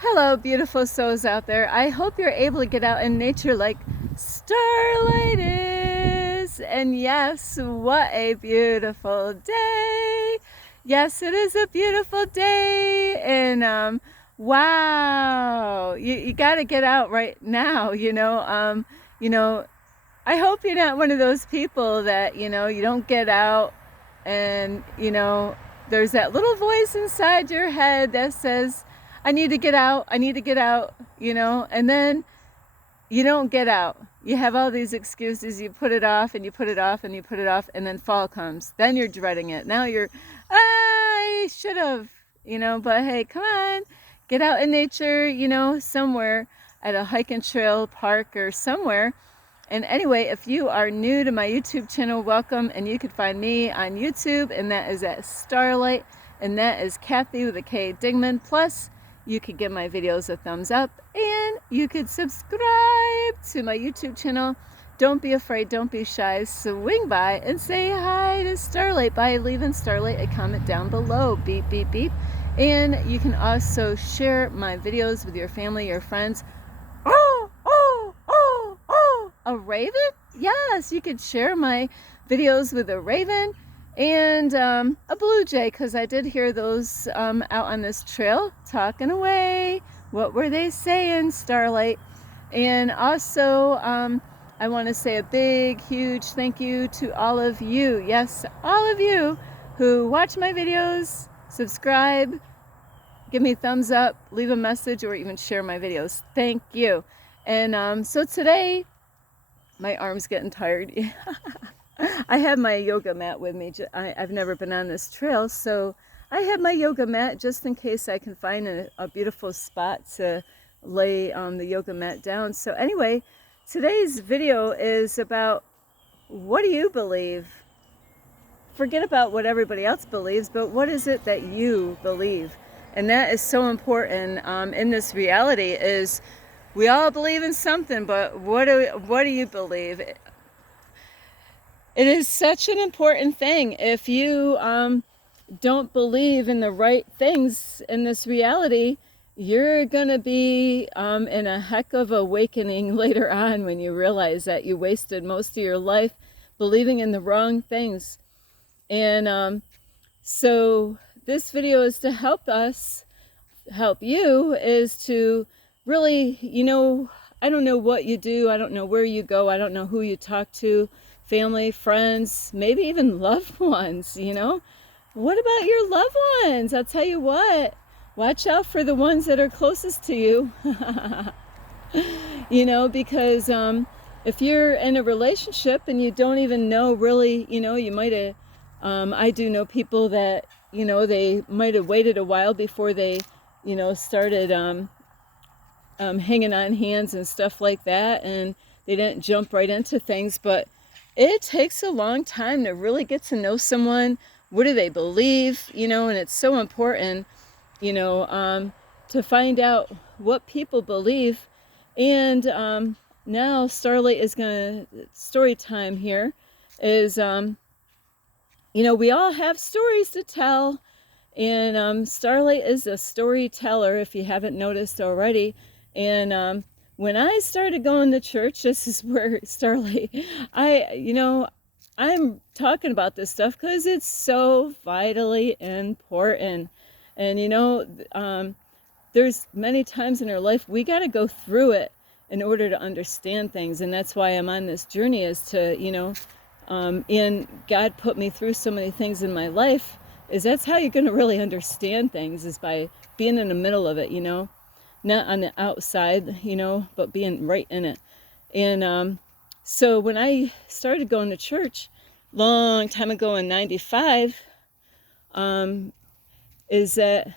Hello, beautiful souls out there. I hope you're able to get out in nature like Starlight is. And yes, what a beautiful day. Yes, it is a beautiful day. And wow, you got to get out right now, you know, I hope you're not one of those people that, you don't get out and, there's that little voice inside your head that says, I need to get out, I need to get out, and then you don't get out. You have all these excuses, you put it off and you put it off and you put it off, and then fall comes. Then you're dreading it. Now you're, I should have, but hey, come on, get out in nature, somewhere at a hike and trail park or somewhere. And anyway, if you are new to my YouTube channel, welcome. And you can find me on YouTube, and that is at Starlight, and that is Kathy with a K Dingman. Plus, you could give my videos a thumbs up, and you could subscribe to my YouTube channel. Don't be afraid, don't be shy. Swing by and say hi to Starlight by leaving Starlight a comment down below. Beep, beep, beep. And you can also share my videos with your family, your friends. A raven? Yes, you could share my videos with a raven and a blue jay, because I did hear those out on this trail talking away. What were they saying, Starlight? And also, I want to say a big, huge thank you to all of you. Yes, all of you who watch my videos, subscribe, give me a thumbs up, leave a message, or even share my videos. Thank you. And so today, my arm's getting tired. I have my yoga mat with me. I've never been on this trail, so I have my yoga mat just in case I can find a beautiful spot to lay the yoga mat down. So anyway, today's video is about, what do you believe? Forget about what everybody else believes, but what is it that you believe? And that is so important in this reality. Is we all believe in something, but what do you believe? It is such an important thing. If you don't believe in the right things in this reality, you're going to be in a heck of awakening later on when you realize that you wasted most of your life believing in the wrong things. And so this video is to help you, is to really, I don't know what you do. I don't know where you go. I don't know who you talk to, family, friends, maybe even loved ones, What about your loved ones? I'll tell you what, watch out for the ones that are closest to you, because if you're in a relationship and you don't even know really, you might have, I do know people that, they might have waited a while before they, started hanging on hands and stuff like that, and they didn't jump right into things. But it takes a long time to really get to know someone. What do they believe? And it's so important, to find out what people believe. And now Starlight is gonna, story time here is, we all have stories to tell, and Starlight is a storyteller, if you haven't noticed already. And when I started going to church, this is where Starlight, I'm talking about this stuff because it's so vitally important. And there's many times in our life we got to go through it in order to understand things. And that's why I'm on this journey, is to, and God put me through so many things in my life, is that's how you're going to really understand things, is by being in the middle of it, not on the outside, but being right in it. And so when I started going to church long time ago in 95, is that,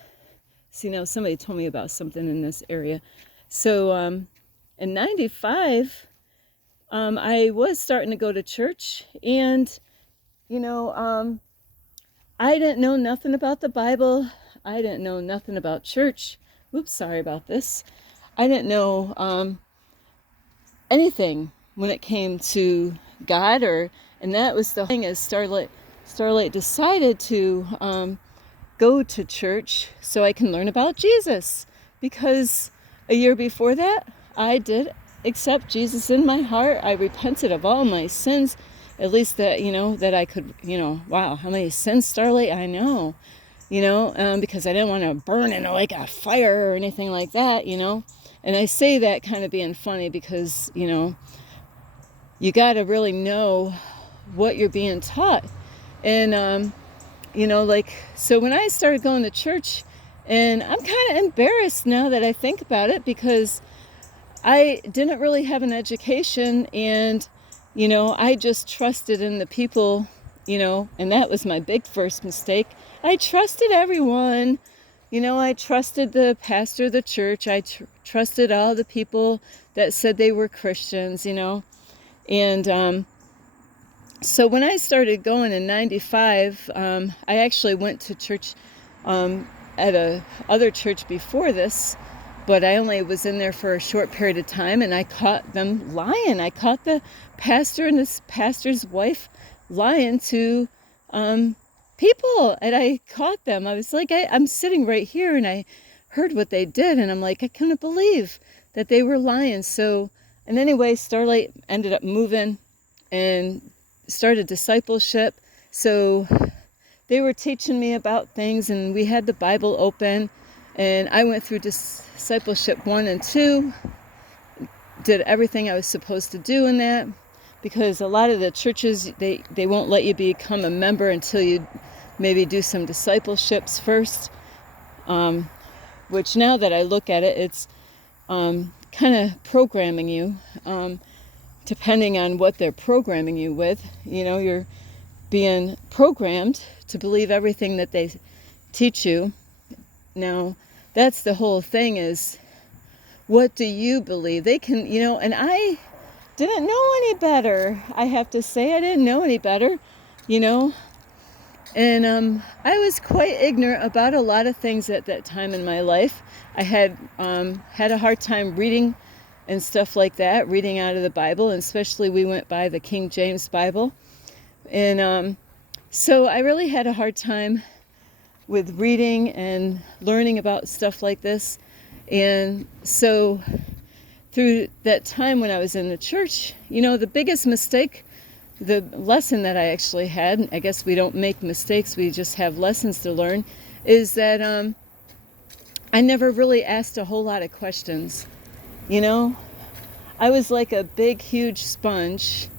now somebody told me about something in this area. So in 95, I was starting to go to church, and, I didn't know nothing about the Bible. I didn't know nothing about church. Oops, sorry about this. I didn't know anything when it came to God, and that was the thing. As Starlight decided to go to church so I can learn about Jesus, because a year before that, I did accept Jesus in my heart. I repented of all my sins, at least that, that I could, wow, how many sins, Starlight? I know, because I didn't want to burn in like a fire or anything like that, And I say that kind of being funny because, you got to really know what you're being taught. And, so when I started going to church, and I'm kind of embarrassed now that I think about it because I didn't really have an education, and, I just trusted in the people, and that was my big first mistake. I trusted everyone. I trusted the pastor of the church. I trusted all the people that said they were Christians, And so when I started going in 95, I actually went to church at a other church before this, but I only was in there for a short period of time, and I caught them lying. I caught the pastor and this pastor's wife lying to people, and I caught them. I was like, I'm sitting right here, and I heard what they did, and I'm like, I couldn't believe that they were lying. So, and anyway, Starlight ended up moving and started discipleship. So they were teaching me about things, and we had the Bible open, and I went through discipleship 1 and 2, did everything I was supposed to do in that, because a lot of the churches, they won't let you become a member until you maybe do some discipleships first, which now that I look at it, it's kind of programming you, depending on what they're programming you with. You're being programmed to believe everything that they teach you. Now, that's the whole thing, is what do you believe? They can, and I didn't know any better. I have to say, I didn't know any better, And I was quite ignorant about a lot of things at that time in my life. I had a hard time reading and stuff like that, reading out of the Bible, and especially we went by the King James Bible. And so I really had a hard time with reading and learning about stuff like this. And so through that time when I was in the church, the biggest mistake, the lesson that I actually had, I guess we don't make mistakes, we just have lessons to learn, is that I never really asked a whole lot of questions. I was like a big, huge sponge,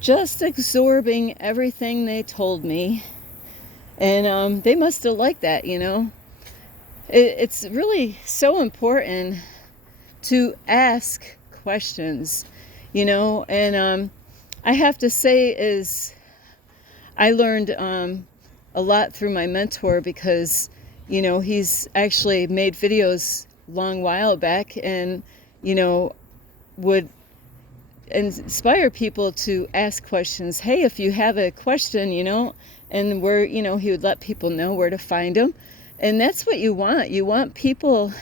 just absorbing everything they told me. And they must have liked that, It's really so important to ask questions, And I have to say I learned a lot through my mentor, because, he's actually made videos a long while back, and, would inspire people to ask questions. Hey, if you have a question, and where, he would let people know where to find them. And that's what you want. You want people,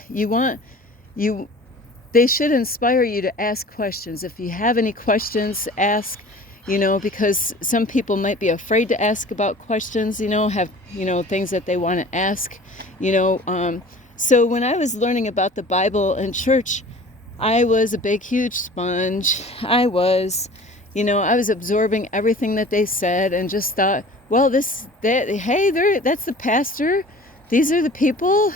they should inspire you to ask questions. If you have any questions, ask, because some people might be afraid to ask about questions, have, things that they want to ask, So when I was learning about the Bible in church, I was a big, huge sponge. I was absorbing everything that they said, and just thought, well, that's the pastor. These are the people,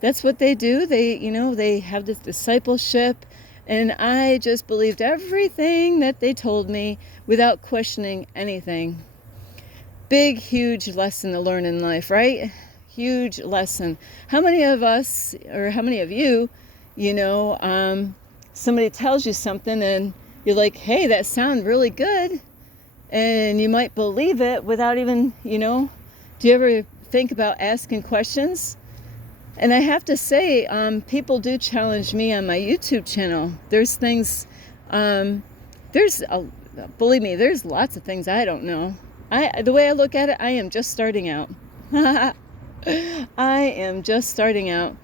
that's what they do. They have this discipleship, and I just believed everything that they told me without questioning anything. Big, huge lesson to learn in life, right? Huge lesson. How many of us, or how many of you, somebody tells you something and you're like, hey, that sounds really good. And you might believe it without even, do you ever think about asking questions? And I have to say, people do challenge me on my YouTube channel. There's things, believe me, there's lots of things I don't know. The way I look at it, I am just starting out. I am just starting out.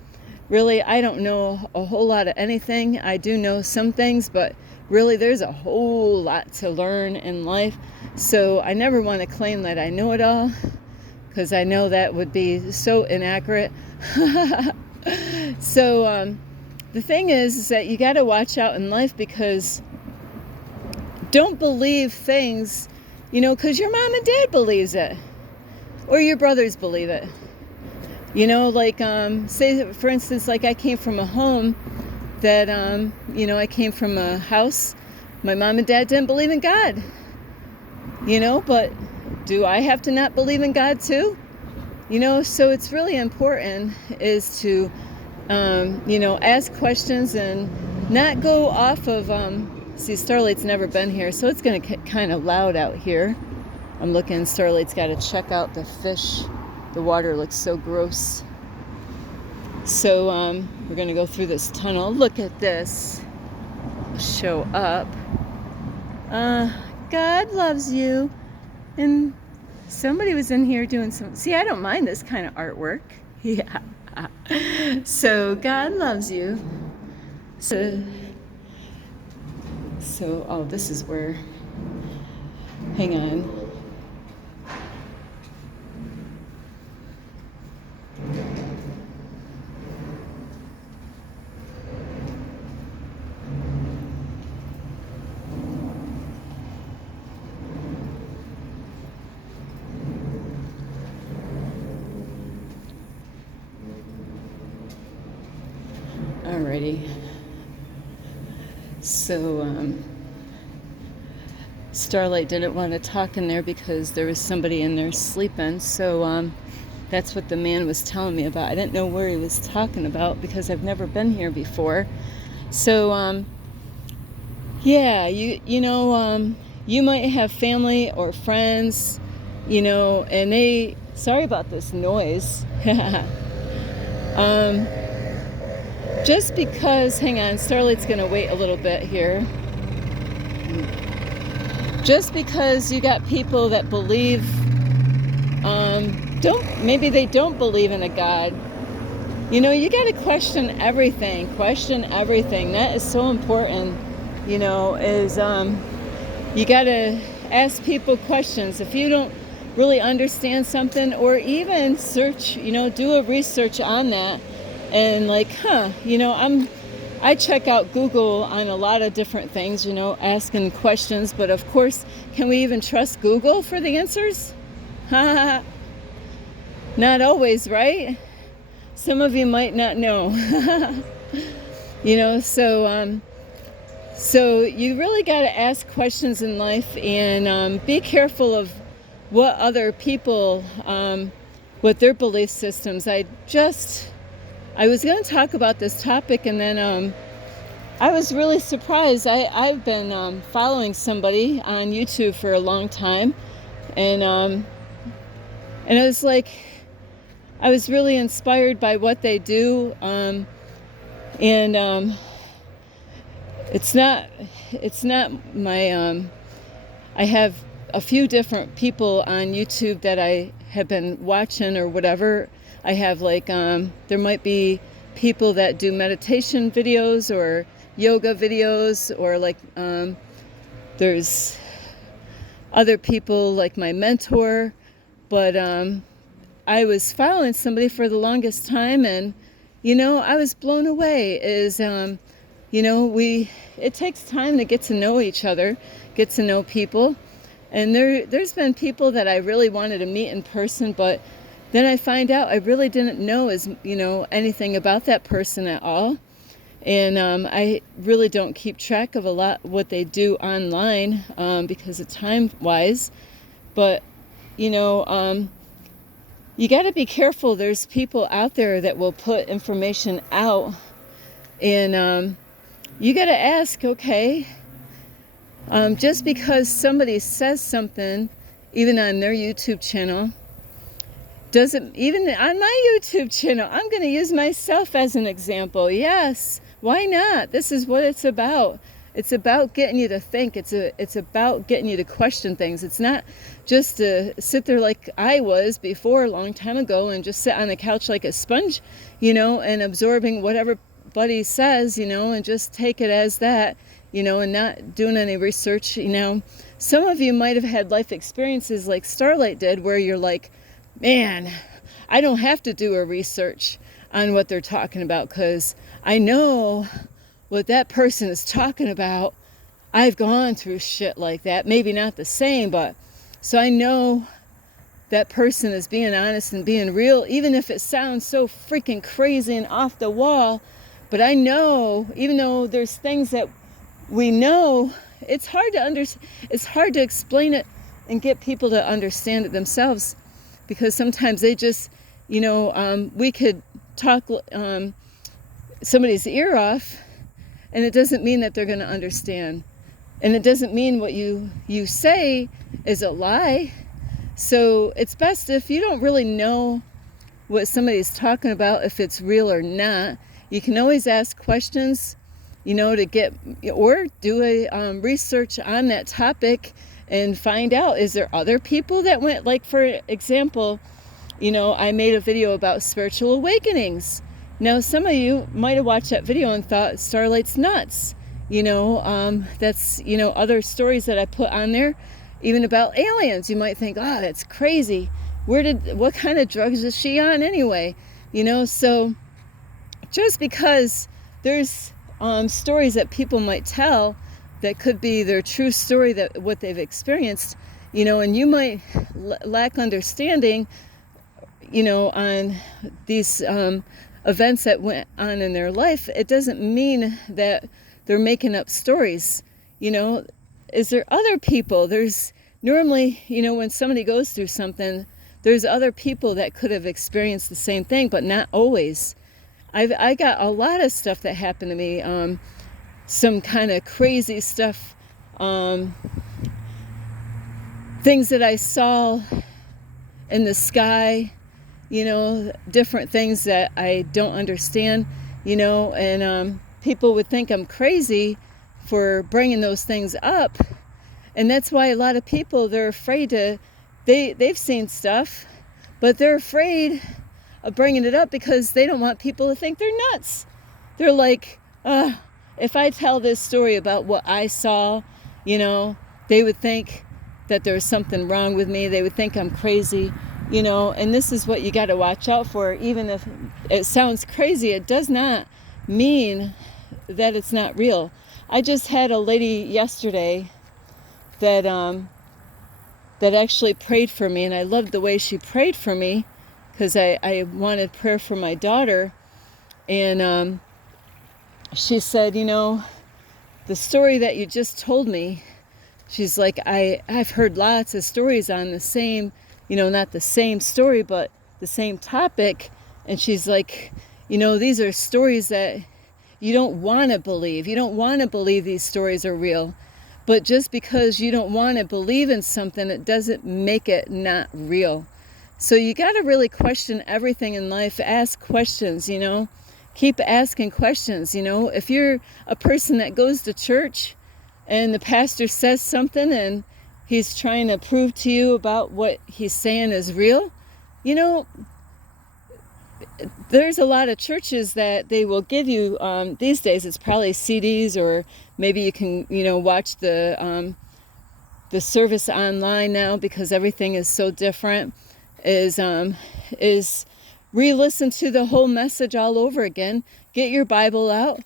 Really, I don't know a whole lot of anything. I do know some things, but really there's a whole lot to learn in life. So I never want to claim that I know it all, because I know that would be so inaccurate. So the thing is that you got to watch out in life, because don't believe things, because your mom and dad believes it, or your brothers believe it. Like, say, for instance, like I came from a home that, I came from a house, my mom and dad didn't believe in God, but do I have to not believe in God too? So it's really important is to, ask questions and not go off of, see, Starlight's never been here, so it's going to get kind of loud out here. I'm looking, Starlight's got to check out the fish. The water looks so gross. So we're going to go through this tunnel. Look at this. Show up. God loves you. And somebody was in here doing some... See, I don't mind this kind of artwork. Yeah. So God loves you. So, oh, this is where... Hang on. Alrighty. So, Starlight didn't want to talk in there because there was somebody in there sleeping. So, that's what the man was telling me about. I didn't know where he was talking about because I've never been here before. So, yeah, you might have family or friends, and they... Sorry about this noise. Just because, hang on, Starlight's gonna wait a little bit here. Just because you got people that believe, maybe they don't believe in a God. You gotta question everything. That is so important, is, you gotta ask people questions. If you don't really understand something, or even search, do a research on that. And like, I check out Google on a lot of different things, asking questions. But of course, can we even trust Google for the answers? Not always, right? Some of you might not know. So you really got to ask questions in life, and be careful of what other people, what their belief systems. I was going to talk about this topic, and then I was really surprised. I've been following somebody on YouTube for a long time, and it was like I was really inspired by what they do, and it's not my I have a few different people on YouTube that I have been watching or whatever. I have like, there might be people that do meditation videos or yoga videos, or like, there's other people like my mentor, but I was following somebody for the longest time, and I was blown away. It takes time to get to know each other, get to know people, and there's been people that I really wanted to meet in person, but then I find out I really didn't know anything about that person at all. And I really don't keep track of a lot what they do online, because of time-wise. But, you got to be careful. There's people out there that will put information out. And you got to ask, okay, just because somebody says something, even on their YouTube channel, even on my YouTube channel, I'm going to use myself as an example. Yes, why not? This is what it's about. It's about getting you to think. It's about getting you to question things. It's not just to sit there like I was before a long time ago and just sit on the couch like a sponge, and absorbing whatever buddy says, and just take it as that, and not doing any research. Some of you might have had life experiences like Starlight did, where you're like, man, I don't have to do a research. on what they're talking about, because I know what that person is talking about. I've gone through shit like that. Maybe not the same, but so I know that person is being honest and being real, even if it sounds so freaking crazy and off the wall. But I know, even though there's things that we know, it's hard to explain it and get people to understand it themselves, because sometimes they just, we could talk somebody's ear off, and it doesn't mean that they're going to understand. And it doesn't mean what you say is a lie. So it's best if you don't really know what somebody's talking about, if it's real or not. You can always ask questions, to get, or do a research on that topic and find out, is there other people that went, like, for example, I made a video about spiritual awakenings. Now, some of you might have watched that video and thought Starlight's nuts. That's, other stories that I put on there, even about aliens. You might think, oh, that's crazy. What kind of drugs is she on anyway? So just because there's stories that people might tell that could be their true story, that what they've experienced, and you might lack understanding, on these events that went on in their life, it doesn't mean that they're making up stories. Is there other people? There's normally, when somebody goes through something, there's other people that could have experienced the same thing, but not always. I got a lot of stuff that happened to me, some kind of crazy stuff, things that I saw in the sky, different things that I don't understand, and people would think I'm crazy for bringing those things up. And that's why a lot of people, they're afraid they've seen stuff, but they're afraid of bringing it up because they don't want people to think they're nuts. They're like, if I tell this story about what I saw, they would think that there's something wrong with me. They would think I'm crazy, and this is what you got to watch out for. Even if it sounds crazy, it does not mean that it's not real. I just had a lady yesterday that actually prayed for me, and I loved the way she prayed for me, because I wanted prayer for my daughter. And she said, the story that you just told me, she's like, I've heard lots of stories on the same, not the same story, but the same topic. And she's like, these are stories that you don't want to believe. You don't want to believe these stories are real. But just because you don't want to believe in something, it doesn't make it not real. So you got to really question everything in life. Ask questions, Keep asking questions, If you're a person that goes to church and the pastor says something and he's trying to prove to you about what he's saying is real, there's a lot of churches that they will give you, these days it's probably CDs, or maybe you can, watch the service online now, because everything is so different, is re-listen to the whole message all over again. Get your Bible out,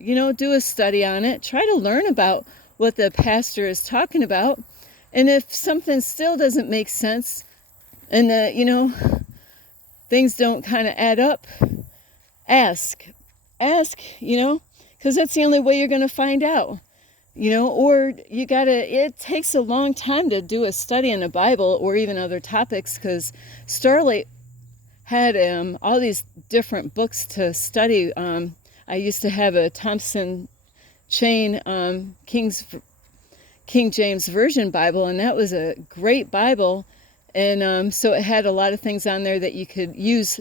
do a study on it. Try to learn about what the pastor is talking about. And if something still doesn't make sense, and things don't kind of add up, ask, because that's the only way you're going to find out, or it takes a long time to do a study in the Bible or even other topics, because Starlight had all these different books to study. I used to have a Thompson Chain King James Version Bible, and that was a great Bible. And so it had a lot of things on there that you could use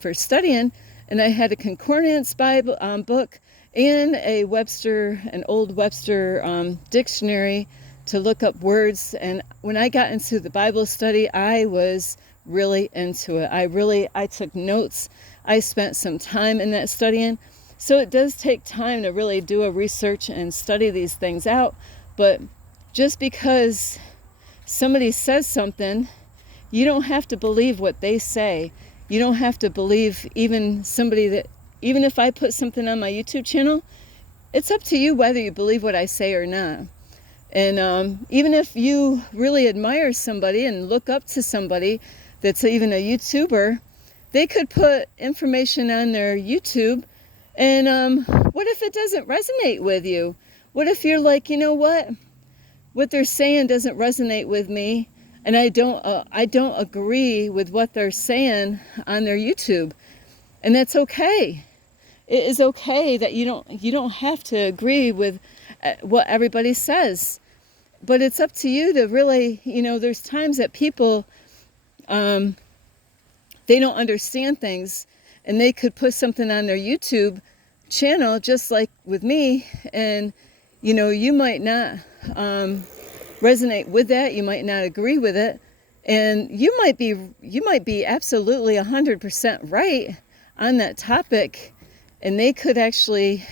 for studying. And I had a concordance Bible book and an old Webster dictionary to look up words. And when I got into the Bible study, I was really into it. I took notes. I spent some time in that studying. So it does take time to really do a research and study these things out. But just because somebody says something, you don't have to believe what they say. You don't have to believe even if I put something on my YouTube channel, it's up to you whether you believe what I say or not. And even if you really admire somebody and look up to somebody that's even a YouTuber, they could put information on their YouTube, and what if it doesn't resonate with you? What if you're like, you know what they're saying doesn't resonate with me, and I don't agree with what they're saying on their YouTube, and that's okay. It is okay that you don't have to agree with what everybody says, but it's up to you to really, there's times that people, they don't understand things, and they could put something on their YouTube channel, just like with me, and you might not resonate with that, you might not agree with it, and you might be absolutely 100% right on that topic, and they could actually,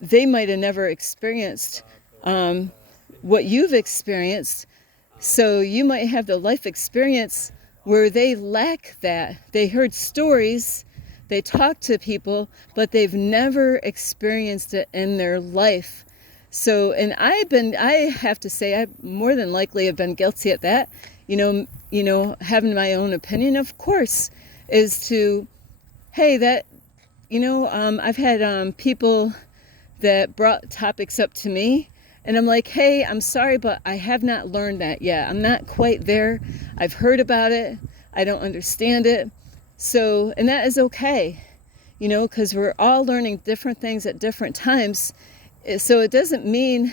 they might have never experienced what you've experienced, so you might have the life experience where they lack that. They heard stories, they talked to people, but they've never experienced it in their life. So, and I have to say, I more than likely have been guilty at that. Having my own opinion, of course, is to, hey, that, I've had people that brought topics up to me, and I'm like, hey, I'm sorry, but I have not learned that yet. I'm not quite there. I've heard about it. I don't understand it. So, and that is okay, because we're all learning different things at different times. So it doesn't mean,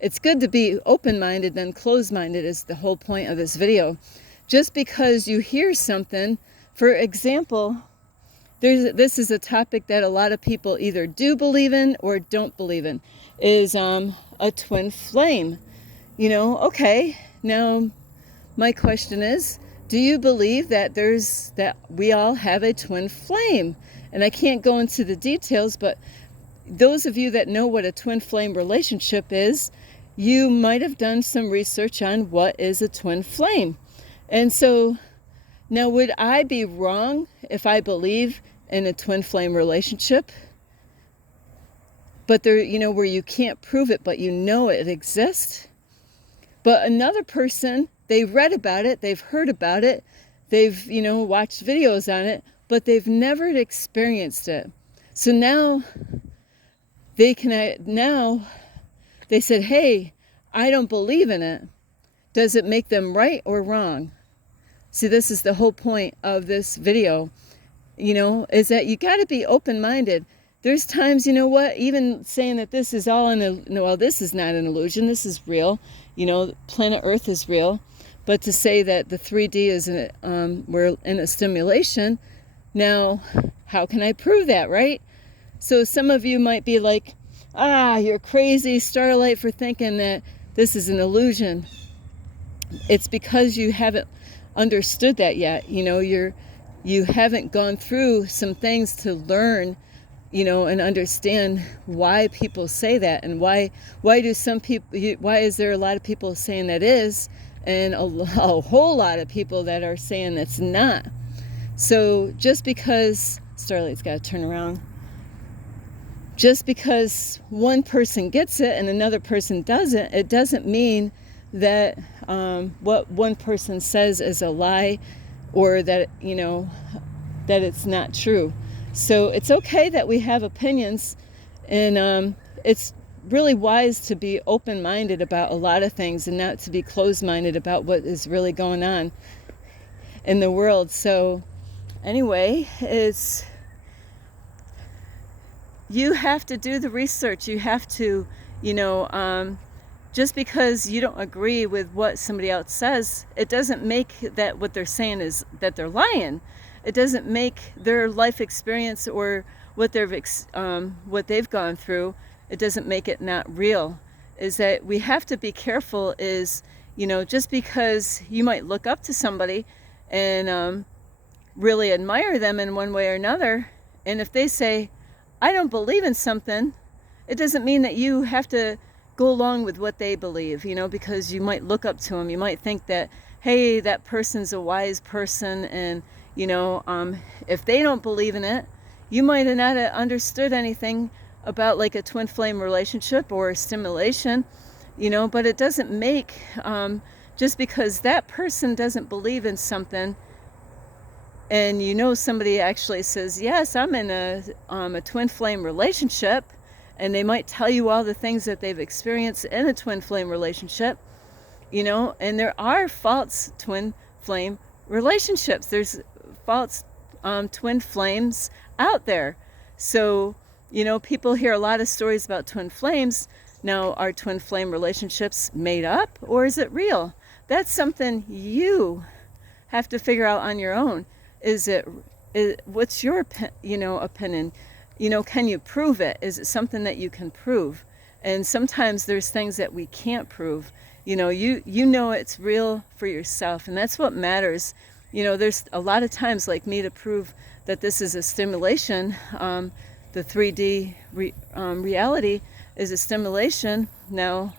it's good to be open-minded than closed-minded is the whole point of this video. Just because you hear something, for example, this is a topic that a lot of people either do believe in or don't believe in, is a twin flame. Okay, now my question is, do you believe that we all have a twin flame? And I can't go into the details, but those of you that know what a twin flame relationship is, you might have done some research on what is a twin flame. And so now, would I be wrong if I believe in a twin flame relationship? But there, where you can't prove it, but it exists. But another person, they read about it, they've heard about it, they've, watched videos on it, but they've never experienced it. So now they said, hey, I don't believe in it. Does it make them right or wrong? See, this is the whole point of this video, is that you got to be open-minded. There's times, even saying that this is all this is not an illusion, this is real, planet Earth is real, but to say that the 3D is, we're in a stimulation, now, how can I prove that, right? So some of you might be like, you're crazy, Starlight, for thinking that this is an illusion. It's because you haven't understood that yet. You haven't gone through some things to learn, and understand why people say that, and why is there a lot of people saying that is, and a whole lot of people that are saying that's not. So just because, Starlight's got to turn around. Just because one person gets it and another person doesn't, it doesn't mean that what one person says is a lie, or that, that it's not true. So it's okay that we have opinions, and it's really wise to be open-minded about a lot of things and not to be closed-minded about what is really going on in the world. So anyway, you have to do the research. You have to, just because you don't agree with what somebody else says, it doesn't make that what they're saying is that they're lying. It doesn't make their life experience or what they've gone through, it doesn't make it not real. Is that we have to be careful is, just because you might look up to somebody and really admire them in one way or another, and if they say, I don't believe in something, it doesn't mean that you have to go along with what they believe, because you might look up to them. You might think that, hey, that person's a wise person, and, If they don't believe in it, you might have not understood anything about like a twin flame relationship or stimulation, but it doesn't make, just because that person doesn't believe in something, and somebody actually says, yes, I'm in a twin flame relationship, and they might tell you all the things that they've experienced in a twin flame relationship, and there are false twin flame relationships. There's false twin flames out there. So, people hear a lot of stories about twin flames. Now, are twin flame relationships made up, or is it real? That's something you have to figure out on your own. What's your opinion? Can you prove it? Is it something that you can prove? And sometimes there's things that we can't prove. You know it's real for yourself, and that's what matters. There's a lot of times, like me, to prove that this is a stimulation. The 3D reality is a stimulation. Now,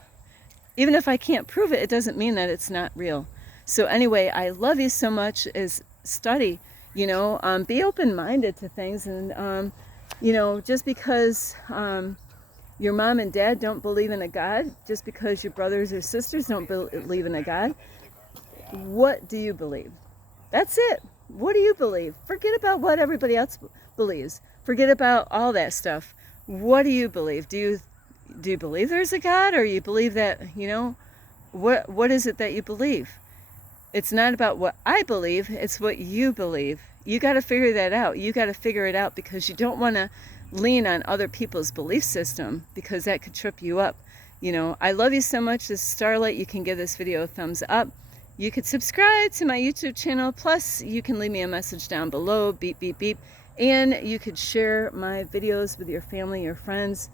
even if I can't prove it, it doesn't mean that it's not real. So anyway, I love you so much. Is study, be open-minded to things, and just because your mom and dad don't believe in a God, just because your brothers or sisters don't believe in a God, what do you believe? That's it. What do you believe? Forget about what everybody else believes. Forget about all that stuff. What do you believe? Do you believe there's a God, or you believe that, what is it that you believe? It's not about what I believe, it's what you believe. You got to figure that out. You got to figure it out, because you don't want to lean on other people's belief system, because that could trip you up. I love you so much. This is Starlight. You can give this video a thumbs up. You could subscribe to my YouTube channel. Plus, you can leave me a message down below, beep, beep, beep. And you could share my videos with your family, your friends.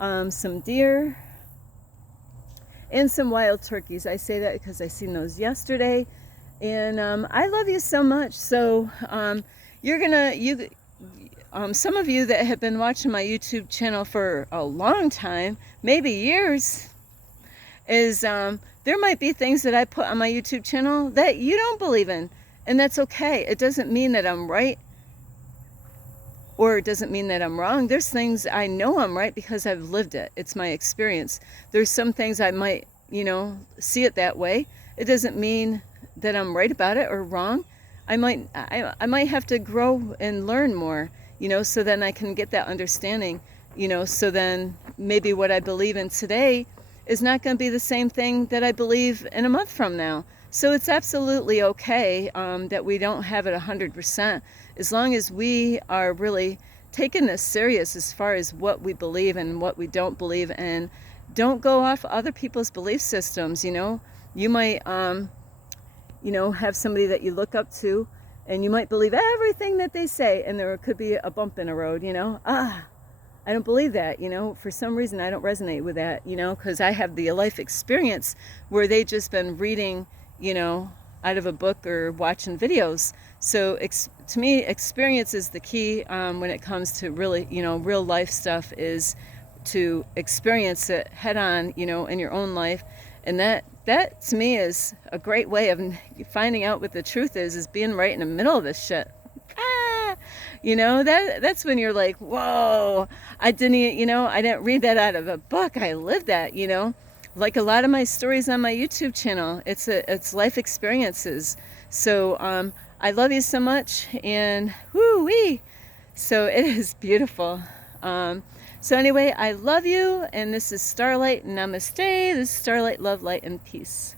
Some deer and some wild turkeys. I say that because I seen those yesterday. And I love you so much. So some of you that have been watching my YouTube channel for a long time, maybe years, is there might be things that I put on my YouTube channel that you don't believe in, and that's okay. It doesn't mean that I'm right, or it doesn't mean that I'm wrong. There's things I know I'm right because I've lived it. It's my experience. There's some things I might, see it that way. It doesn't mean that I'm right about it or wrong. I might have to grow and learn more, so then I can get that understanding, so then maybe what I believe in today is not going to be the same thing that I believe in a month from now. So it's absolutely okay that we don't have it 100%, as long as we are really taking this serious as far as what we believe and what we don't believe, and don't go off other people's belief systems. You might have somebody that you look up to, and you might believe everything that they say, and there could be a bump in the road. I don't believe that, for some reason I don't resonate with that, because I have the life experience where they just been reading, out of a book or watching videos. So to me, experience is the key when it comes to really, real life stuff, is to experience it head on, in your own life. And that to me is a great way of finding out what the truth is being right in the middle of this shit. That's when you're like, whoa, I didn't read that out of a book. I lived that, like a lot of my stories on my YouTube channel. It's life experiences. So I love you so much, and woo-wee. So it is beautiful. So anyway, I love you, and this is Starlight. Namaste. This is Starlight, love, light, and peace.